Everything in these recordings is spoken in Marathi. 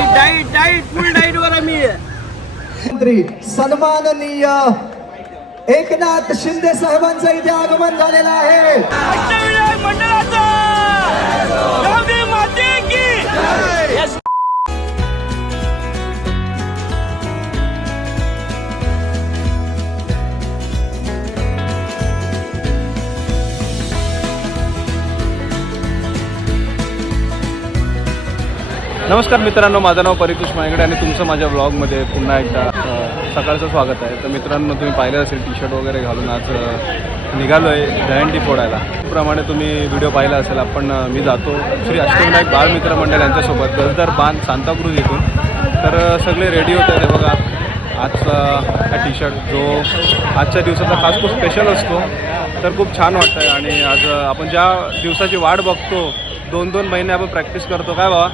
डाईट फुल डाईट वर आम्ही मंत्री सन्माननीय एकनाथ शिंदे साहेबांचं इथे आगमन झालेलं आहे. अष्टविनायक मंडळाचा गावदेवी माते की नमस्कार मित्रांनो, माझं नाव परितोष मायगडे आणि तुमचं माझ्या ब्लॉगमध्ये पुन्हा एकदा सकाळचं स्वागत आहे. तर मित्रांनो, तुम्ही पाहिलं असेल टी शर्ट वगैरे घालून आज निघालो आहे दहीहंडी फोडायला. त्याप्रमाणे तुम्ही व्हिडिओ पाहिला असेल. मी जातो श्री अष्टविनायक बाळमित्र मंडळ यांच्यासोबत गजदर बांध सांताक्रूज येथून. तर सगळे रेडी होत आहेत. बघा आजचा हा टी शर्ट जो आजच्या दिवसाचा खास खूप स्पेशल असतो. तर खूप छान वाटतं आहे. आणि आज आपण ज्या दिवसाची वाट बघतो, 2-2 महिने आपण प्रॅक्टिस करतो. काय बाबा,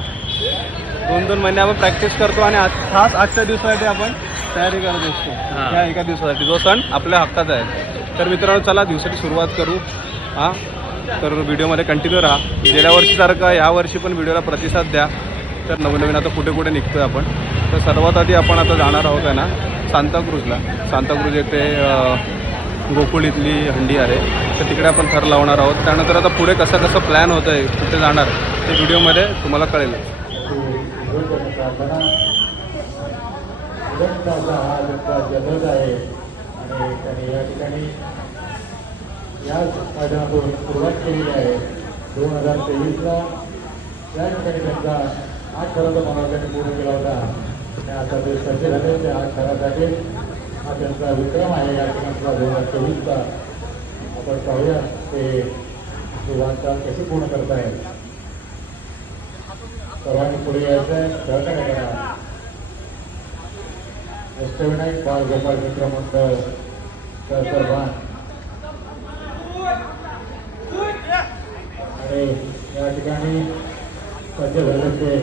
2-2 महिने आपण प्रॅक्टिस करतो आणि खास आजच्या दिवसासाठी आपण तयारी करत असतो. त्या एका दिवसासाठी जो सण आपल्या हक्काचा आहे. तर मित्रांनो, चला दिवसाची सुरुवात करू. तर व्हिडिओमध्ये कंटिन्यू राहा. गेल्या वर्षीसारखं यावर्षी पण व्हिडिओला प्रतिसाद द्या. तर नवीन आता कुठे कुठे निघतो आहे आपण. तर सर्वात आधी आपण आता जाणार आहोत आहे ना सांताक्रूजला. सांताक्रूज येथे गोकुळ इथली हंडी आहे. तर तिकडे आपण थर लावणार आहोत. त्यानंतर आता पुढे कसं प्लॅन होतं आहे, कुठे जाणार ते व्हिडिओमध्ये तुम्हाला कळेल. या ठिकाणी याच मैदानातून सुरुवात केलेली आहे. 2023ला या ठिकाणी त्यांचा 8 थराचा मानव पूर्ण केला होता. आणि आता ते सज्ज झाले. त्या 8 थरासाठी हा त्यांचा विक्रम आहे. या ठिकाणचा 2024चा आपण पाहूया ते वाटचाल कशी पूर्ण करताय. सर्वांनी पुढे यायचं आहे, सहकार्य करा. अष्टविनायक बाल गोपाळ मित्र मंडळ सहसरबान आणि या ठिकाणी सज्ज झाले.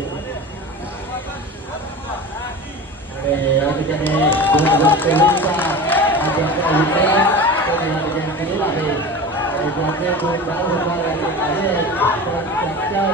आणि या ठिकाणी 2023चा हा त्यांचा विक्रम या ठिकाणी दिलेला आहे. आणि ज्यांचे 2 बाल गोपाळ आले आहेत तर त्यांच्या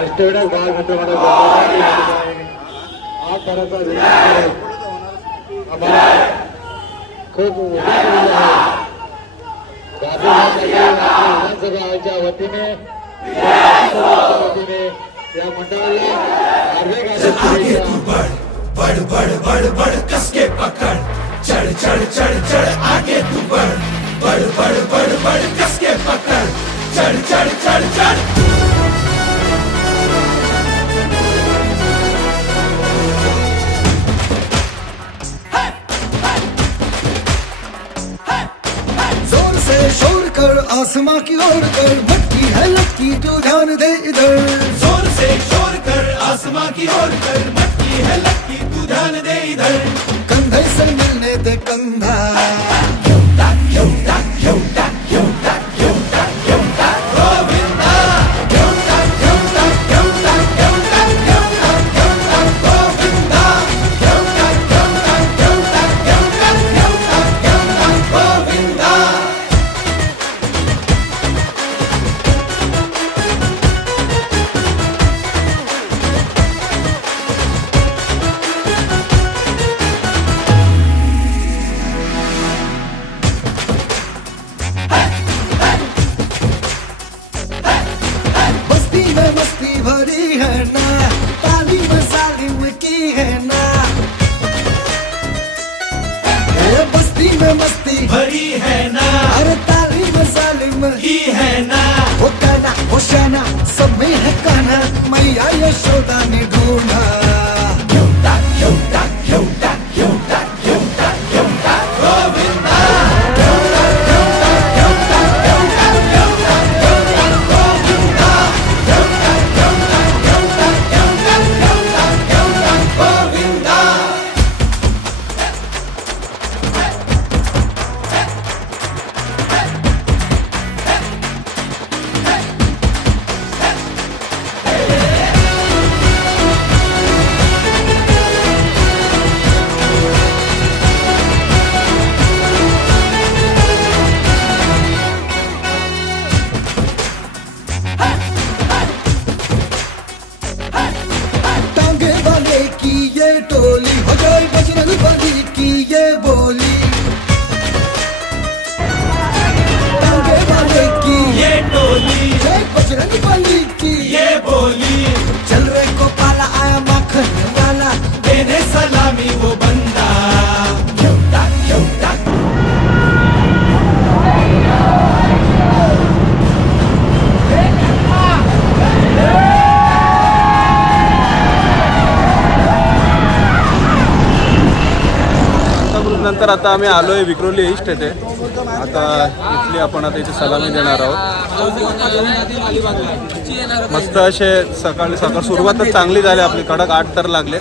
अष्टविनायक बाल मित्र मंडळ 8 थराचा आम्हाला खूप विधानसभेच्या वतीने या मंडळाला बढ़ बढ़ बढ़ बढ़ कसके पकड़, चढ़ चढ़ चढ़ चढ़ आगे तू बढ़, बढ़ बढ़ बढ़ बढ़ कसके पकड़, चढ़ चढ़ चढ़ चढ़. जोर से शोर कर आसमां की ओर कर, मटकी है लटकी तू ध्यान दे इधर. जोर से शोर कर आसमां की ओर कर, मटकी है लटकी तू ध्यान दे इधर. कंधे से मिलने दे कंधा, भरी है ना, अरे तालीम सालिम ही है ना. वो कहना होशाना सब में है कान्हा, मैया यशोदा ने ढूंढा। टांगे वाले की ये टोली हो जाए बजरंग बली की ये बोली। टांगे वाले की ये टोली जय बजरंग बली की ये बोली, चल रे को पाला आया माखन वाला, देने सलामी वो बंदा। नंतर आता आम्ही आलो आहे विक्रोली ईस्ट येथे. आता इथली आपण आता इथे सलामी देणार आहोत. मस्त असे सकाळ सुरुवातच चांगली झाली आपली. कडक 8 तर लागले.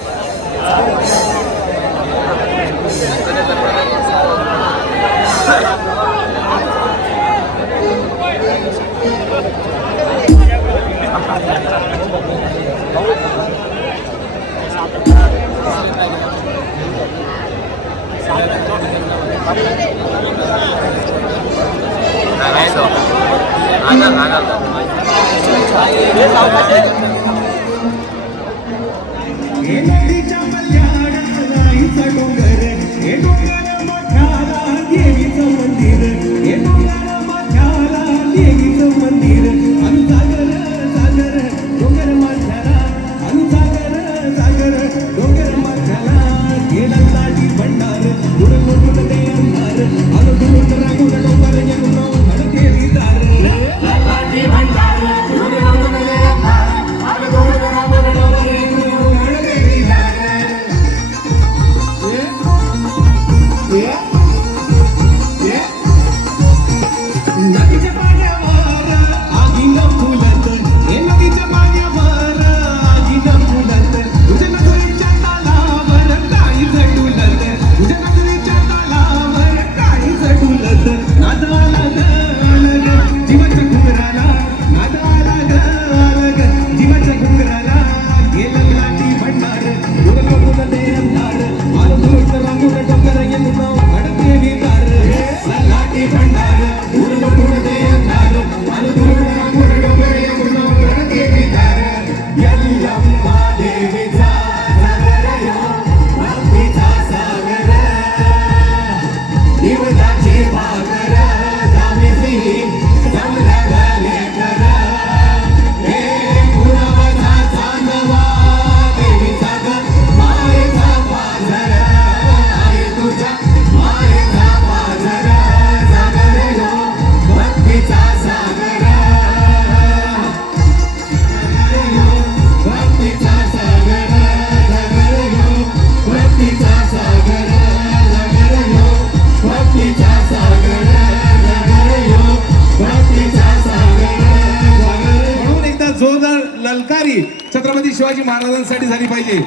छत्रपती शिवाजी महाराजांसाठी झाली पाहिजे.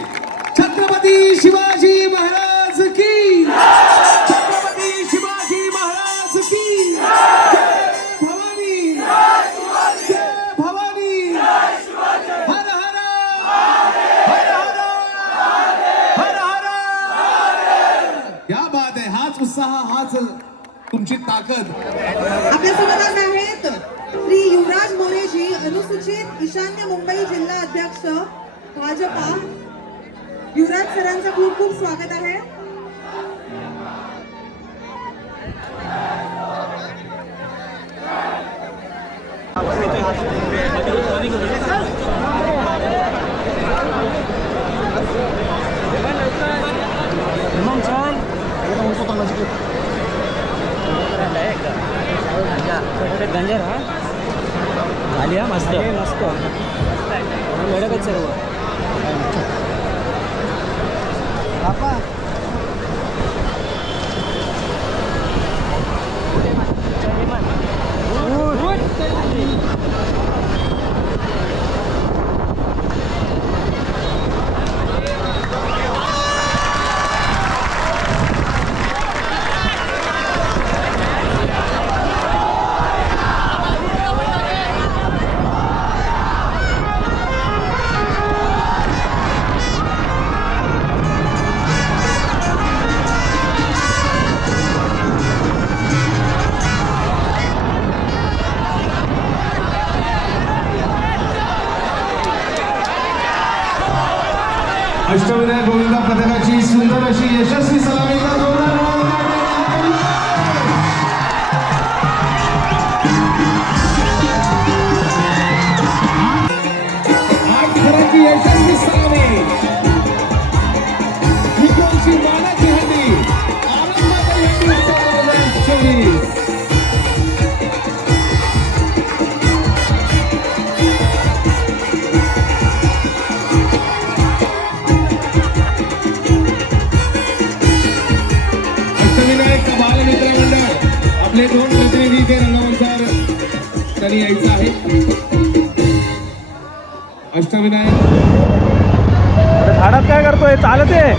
छत्रपती शिवाजी महाराज की, छत्रपती शिवाजी महाराज की जय भवानी, जय भवानी. हर हर हर हर हर हर. क्या बात आहे. हाच उत्साह, हाच तुमची ताकद. आपल्यासोबत आज आहेत श्री युवराज मोरेजी, अनुसूचित ईशान्य मुंबई जिल्हा अध्यक्ष भाजपा. युवराज सरांचं खूप खूप स्वागत आहे. गंजर आली हा मस्त मस्त लढत सर्व अष्टविनायक गोविंदा पथकाची सुंदर अशी यशस्वी सलामीचा जोरदार आठ खराची यशस्वी सलामी विक्रमची मानाची हंडी आनंदाची हंडी 2024 आपले दोन प्रतिनिधी ते रंगमंचावर त्यांनी यायचं आहे. अष्टविनायक झाडात काय करतोय? चालत आहे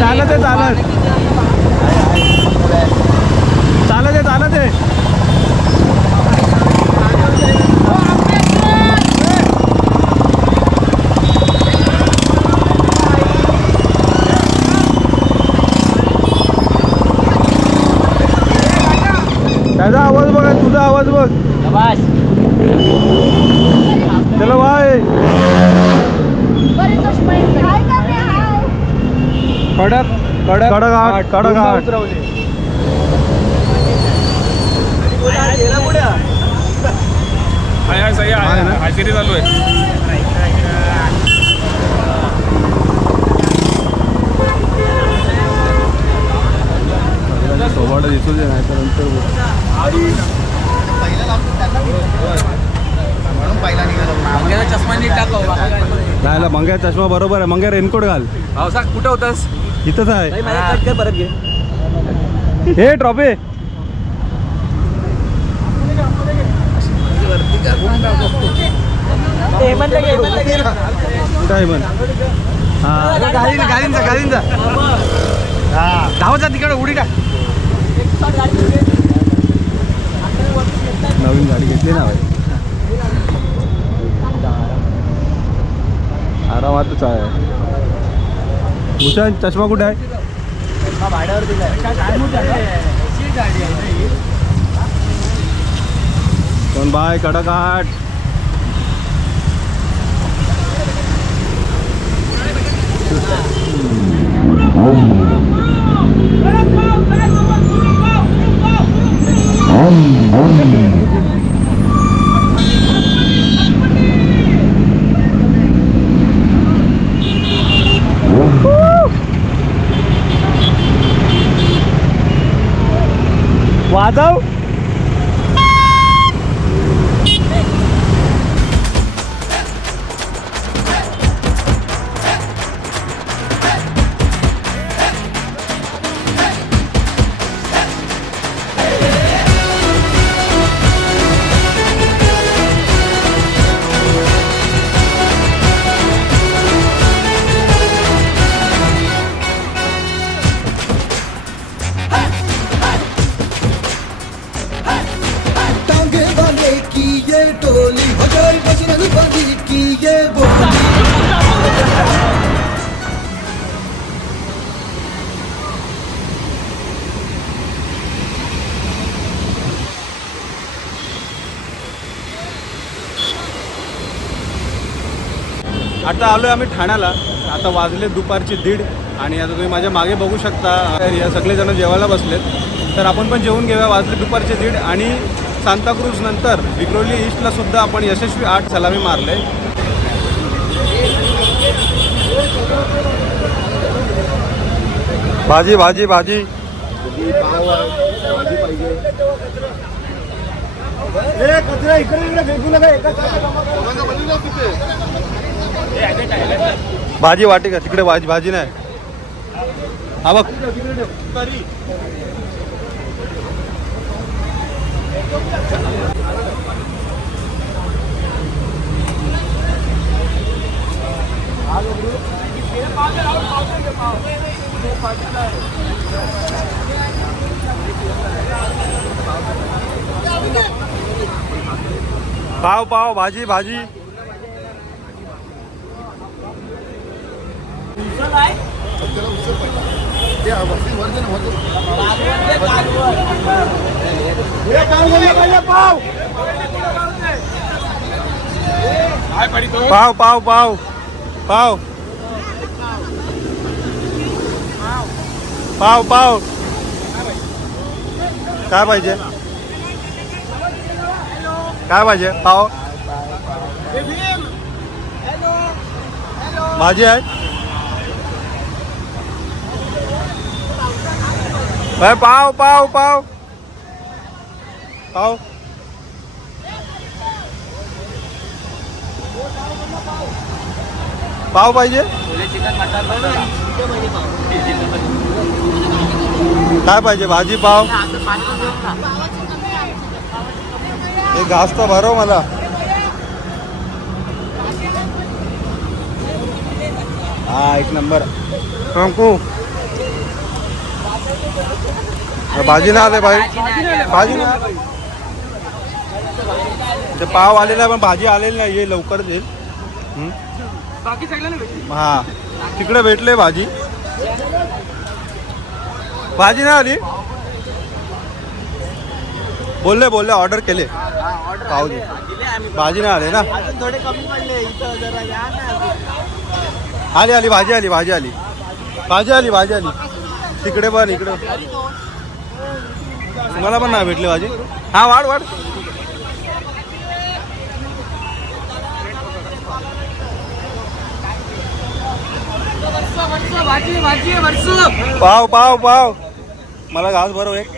चालत आहे चालत चालत आहे चालत आहे. त्याचा आवाज बघ, तुझा आवाज बघ. चलो बाय. कडक कडक कडक आठ कडक आठ हायसिरी चालू आहे. सोबाडा दिसू दे नाही तर नाही. मंग्या चष्मा बरोबर आहे. मंग्या रेनकोट घाल. कुठं होतास? इथंच आहे. परत घे हे ट्रॉफी. काय म्हण गाडींचा गाडींचा धावचा तिकडे उडी टाक. नवीन गाडी घेतली ना भाई. आरामातच आहे. भूषण चष्मा कुठे आहे? भाड्यावर कोण बाय कडकाट. वाजव. आता आलो आहे आम्ही ठाण्याला. आता वाजले दुपारचे 1:30 आणि आता तुम्ही माझ्या मागे बघू शकता या सगळेजण जेवायला बसलेत. तर आपण पण जेवून घेऊया. वाजले दुपारचे 1:30 आणि सांताक्रूज नंतर विक्रोली ईस्टला सुद्धा आपण यशस्वी 8 सलामी मारले. भाजी भाजी भाजी भाजी पाहिजे. भाजी वाटी का तिकडे भाजी भाजी नाही हा बघ पाव पाव भाजी भाजी पाव पाव पाव पाव पाव पाव काय पाहिजे काय पाहिजे पाव भाजी आहे पाव पाव पाव पाव पाव पाहिजे काय पाहिजे भाजी पाव हे घास तर भरव मला हा एक नंबर शंकू भाजी ना आले भाई भाजी ना ते पाव आलेला आहे पण भाजी आलेली नाही ये लवकरच येईल हा तिकडे भेटले भाजी भाजी नाही आली बोलले बोलले ऑर्डर केले पाव दे भाजी नाही आले ना आली आली भाजी आली भाजी आली भाजी आली भाजी आली तिकडे पण इकडे तुम्हाला पण नाही भेटली भाजी हा वाढ वाढ पाव पाव पाव मला घास भरव एक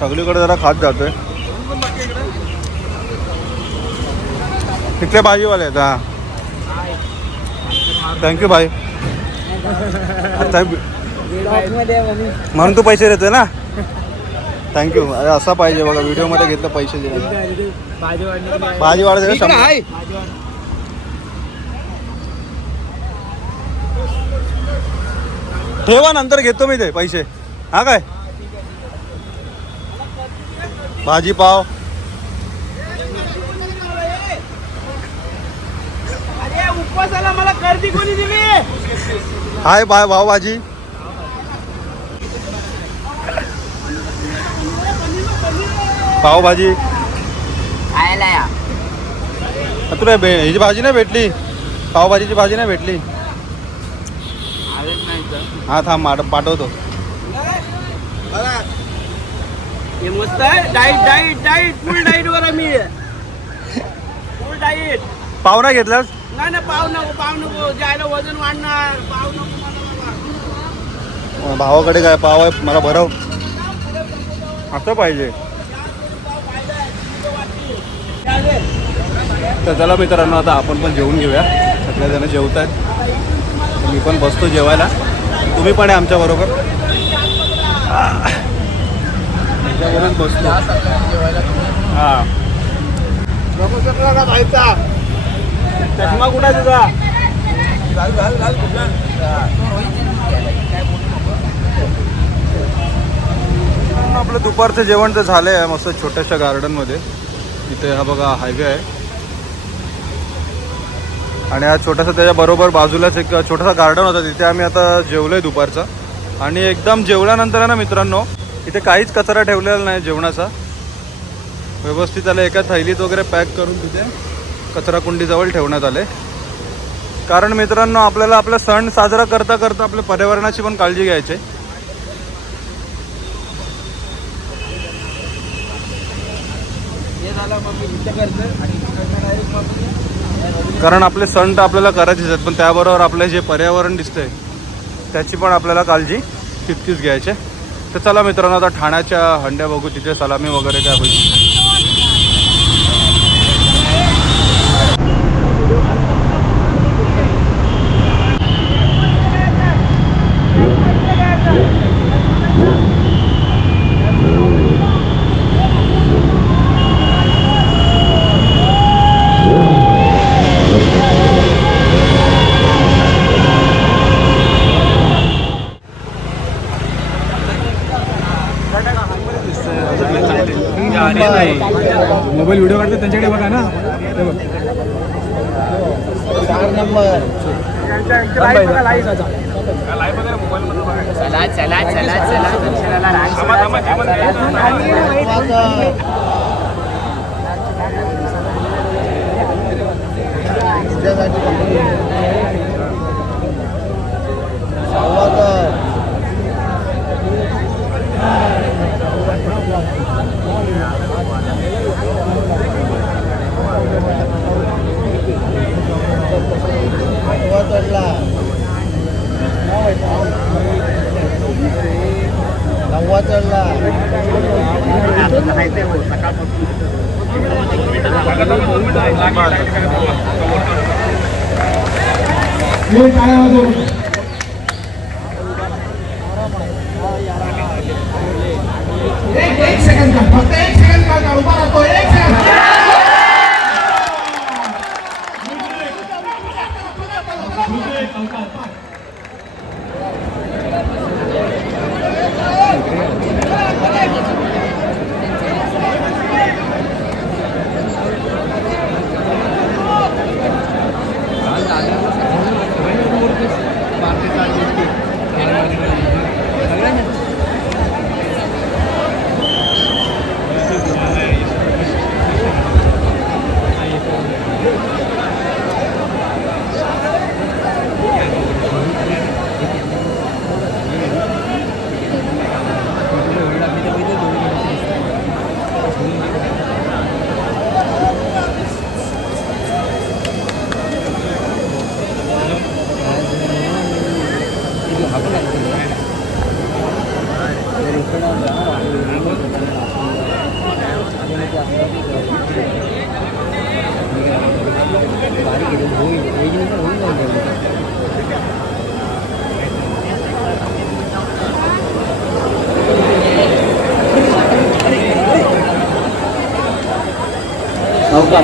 सगळीकडे जरा खात जातोय तिथले भाजीवाले आहेत हा थँक्यू भाई म्हणून तू पैसे देतोय ना थँक्यू अरे असा पाहिजे बघा व्हिडिओमध्ये घेतलं पैसे दिले भाजी वाढ ठेवा नंतर घेतो मी ते पैसे हा काय भाजी पाव उपवासाला मला गर्दी कोणी दिली हाय बाय भाव भाजी पावभाजी तुला ह्याची भाजी नाही भेटली पावभाजीची भाजी नाही भेटली हा थांब पाठवतो मस्त डाईट डाईट डाईट फुल डाईट वर आम्ही फुल डाईट पाव नाही घेतलास नाही ना पाव नको जायला वजन वाढणार पाव नको भावाकडे काय पाव आहे मला भरव असं पाहिजे तर चला मित्रांनो आता आपण पण जेवून घेऊया सगळेजण जेवत आहेत मी पण बसतो जेवायला तुम्ही पण आहे आमच्या बरोबर बसतो हा चष्मा कुठे तुझा आपलं दुपारचं जेवण तर झालं आहे मस्त छोट्याशा गार्डनमध्ये इथे हा बघा हायवे आहे आणि हा छोटासा त्याच्या बरोबर बाजूलाच एक छोटासा गार्डन होता तिथे आम्ही आता जेवलोय दुपारचा आणि एकदम जेवल्यानंतर आहे ना मित्रांनो इथे काहीच कचरा ठेवलेला नाही जेवणाचा व्यवस्थित त्याला एका थैलीत वगैरे पॅक करून तिथे कचरा कुंडीजवळ ठेवण्यात आले कारण मित्रांनो आपल्याला आपला सण साजरा करता करता आपल्या पर्यावरणाची पण काळजी घ्यायची कारण आपले सण तर आपल्याला करायचेच आहेत पण त्याबरोबर आपलं जे पर्यावरण दिसतंय त्याची पण आपल्याला काळजी तितकीच घ्यायची तर चला मित्रांनो, आता ठाण्याच्या हंड्या बघू, तिथे सलामी वगैरे काय होईल. मोबाईल व्हिडिओ काढतात त्यांच्याकडे बघा ना. एक सेकंड का, फक्त 1 सेकंड का उभा राहतो. 1 सेकंड.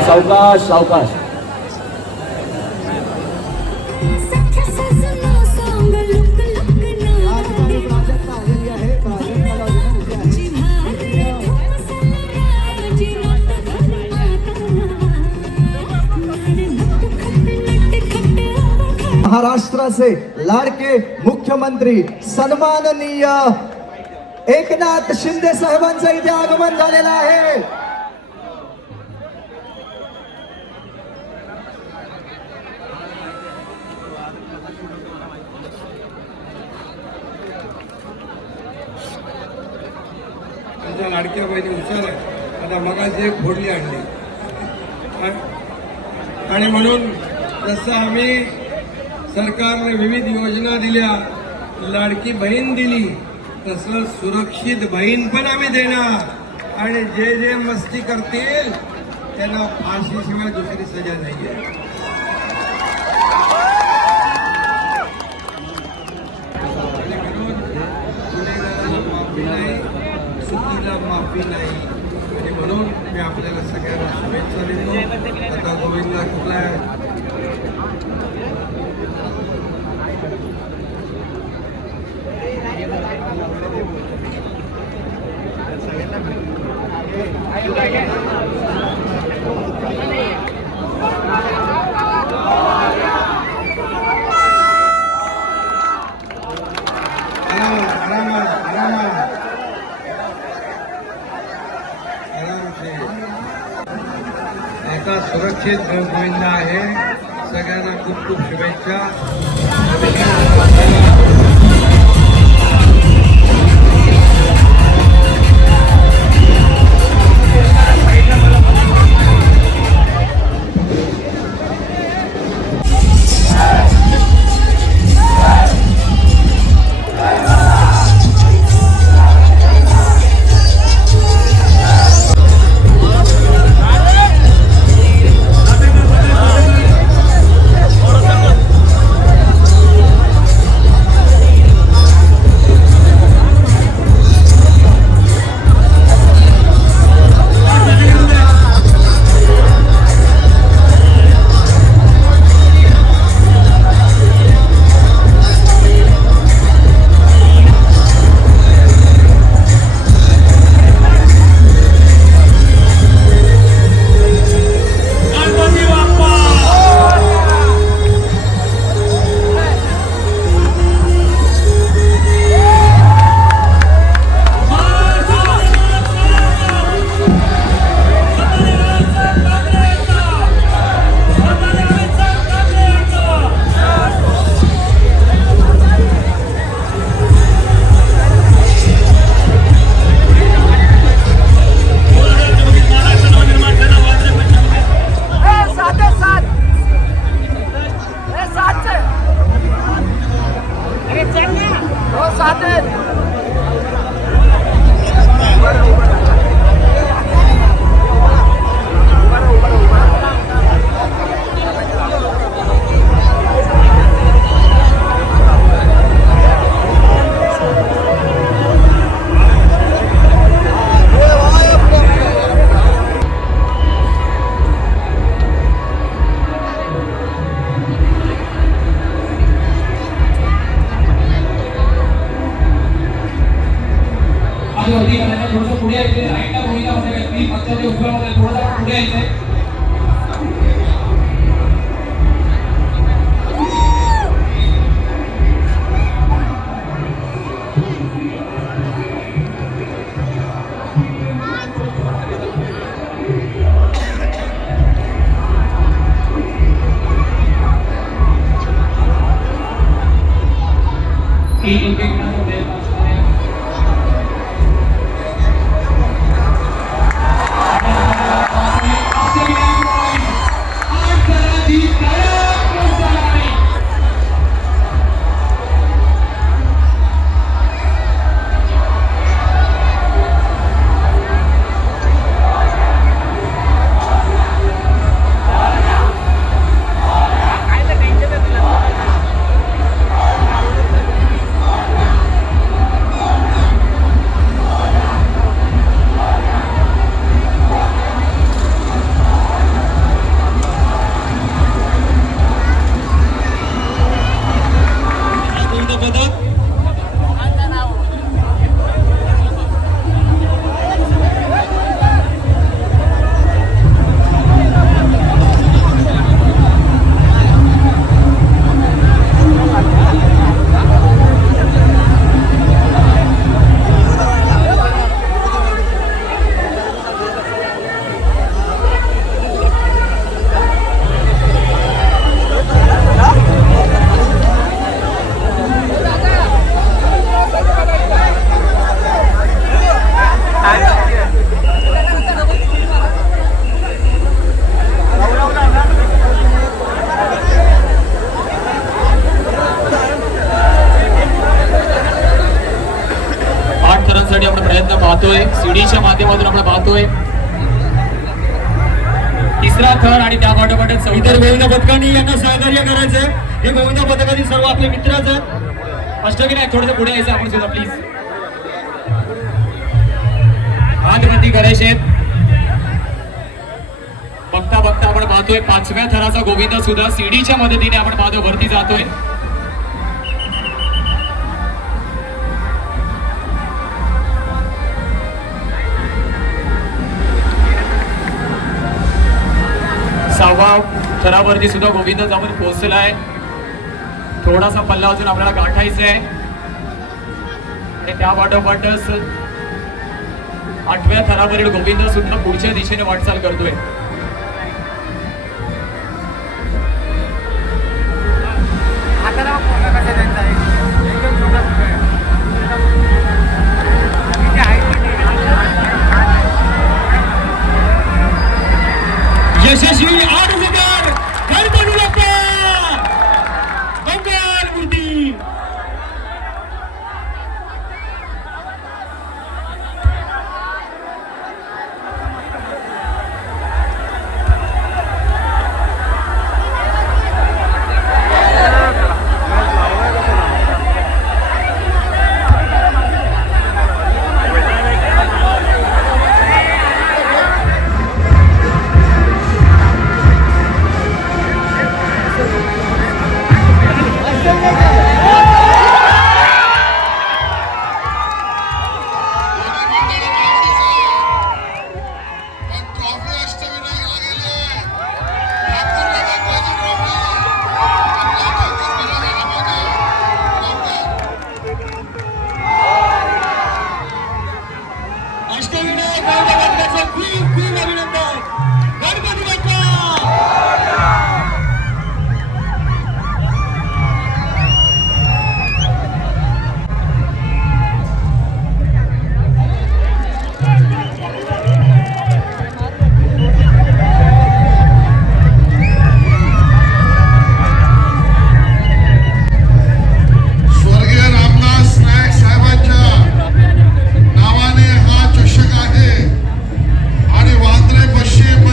सावकाश सावकाश. महाराष्ट्राचे लाडके मुख्यमंत्री सन्माननीय एकनाथ शिंदे साहेबांचं इथे आगमन झालेलं आहे. लाडक्या बहिणी हुशार आहे. आता मगाशी एक फोडली आणली आणि म्हणून जसं आम्ही सरकारने विविध योजना दिल्या, लाडकी बहीण दिली, तसं सुरक्षित बहीण पण आम्ही देणार. आणि जे जे मस्ती करतील त्यांना फाशीशिवाय दुसरी सजा नाहीये. गुन्हेगाराला माफी नाही, चुकीला माफी नाही. आणि म्हणून मी आपल्याला सगळ्यांना शुभेच्छा देतो. आता गोविंदा कुठला आहे? आता सुरक्षित गोविंदा आहे. सगळ्यांना खूप खूप शुभेच्छा. करायचं, थोडंसं पुढे यायचंय, राईटला गोविंदा मध्ये व्यक्ती पक्षाच्या उजव्यामध्ये थोडंसं पुढे यायचंय. आपण प्रयत्न पाहतोय, सीडीच्या माध्यमातून आपण पाहतोय. तिसरा थर आणि त्या पाठोपाठच इतर गोविंदा पथकांनी यांना सहकार्य करायचंय. हे गोविंदा पथकातील सर्व आपले मित्रच आहेत. अष्टविनायक थोडंसं पुढे यायचं आपण सुद्धा प्लीज. हातवरती गणेश आहेत. बघता बघता आपण पाहतोय 5व्या थराचा गोविंदा सुद्धा सीडीच्या मदतीने आपण पाहतो वरती जातोय. सहावा थरावरती सुद्धा गोविंदा जाऊन पोहोचलाय. थोडासा पल्ला अजून आपल्याला गाठायचा आहे. त्या वाटोपाठच 8व्या थरावरील गोविंदा सुद्धा पुढच्या दिशेने वाटचाल करतोय. यशस्वी 8,000 गणपती बाप्पा मंगल मूर्ती. नावाने हा चषक आहे आणि वांद्रे पश्चिम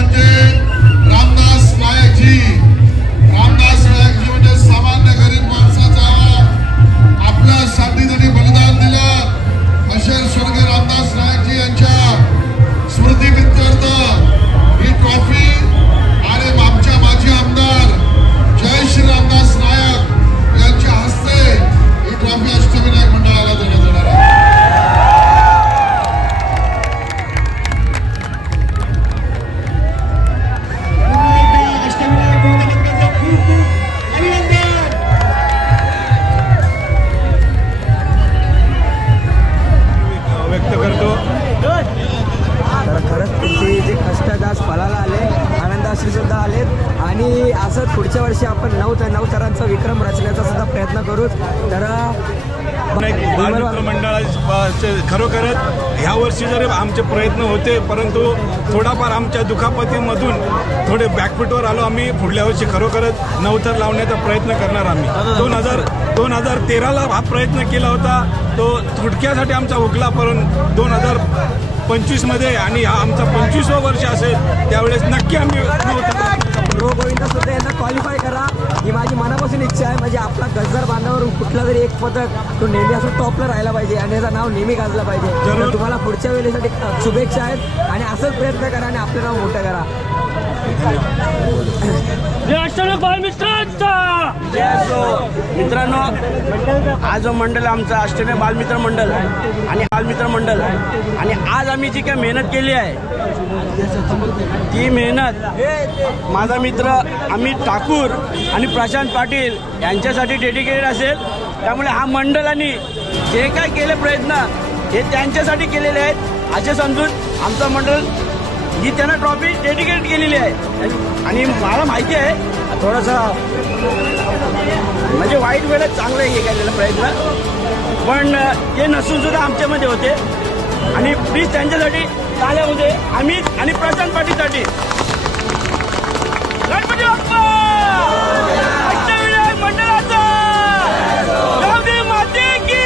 पुढच्या वर्षी आपण 9 थरांचा विक्रम रचण्याचा सुद्धा प्रयत्न करू. तर बालमित्र मंडळाचे खरोखरच ह्या वर्षी जरी आमचे प्रयत्न होते, परंतु थोडाफार आमच्या दुखापतीमधून थोडे बॅकफुटवर आलो आम्ही. पुढल्या वर्षी खरोखरच 9 थर लावण्याचा प्रयत्न करणार आम्ही. 2013ला हा प्रयत्न केला होता, तो थोडक्यासाठी आमचा हुकला, परंतु 2025मध्ये आणि हा आमचा 25वं वर्ष असेल त्यावेळेस नक्की आम्ही 9 थर. प्रो गोविंद सुद्धा यांना क्वालिफाय करा ही माझी मनापासून इच्छा आहे. म्हणजे आपला गजर बांधावरून कुठला तरी एक पदक तो नेहमी असं टॉपला राहायला पाहिजे आणि याचं नाव नेहमी गाजलं पाहिजे. तर तुम्हाला पुढच्या वेळेसाठी शुभेच्छा आहेत आणि असंच प्रयत्न करा आणि आपलं नाव मोठं करा. मित्रांनो, हा जो मंडळ आमचा अष्टमी बालमित्र मंडळ आणि बालमित्र मंडळ आणि आज आम्ही जी काही मेहनत केली आहे ती मेहनत माझा मित्र अमित ठाकूर आणि प्रशांत पाटील यांच्यासाठी डेडिकेटेड असेल. त्यामुळे हा मंडळाने जे काय केले प्रयत्न हे त्यांच्यासाठी केलेले आहेत असे समजून आमचं मंडळ ही त्यांना ट्रॉफी डेडिकेट केलेली आहे. आणि मला माहिती आहे थोडंसं म्हणजे वाईट वेळेत चांगलं हे केलेलं प्रयत्न, पण ते नसून सुद्धा आमच्यामध्ये होते. आणि प्लीज त्यांच्यासाठी टाळ्या होते अमित आणि प्रशांत पाटीलसाठी. गणपती बाप्पा अष्टविनायक मंडळाचा गावदेवी माते की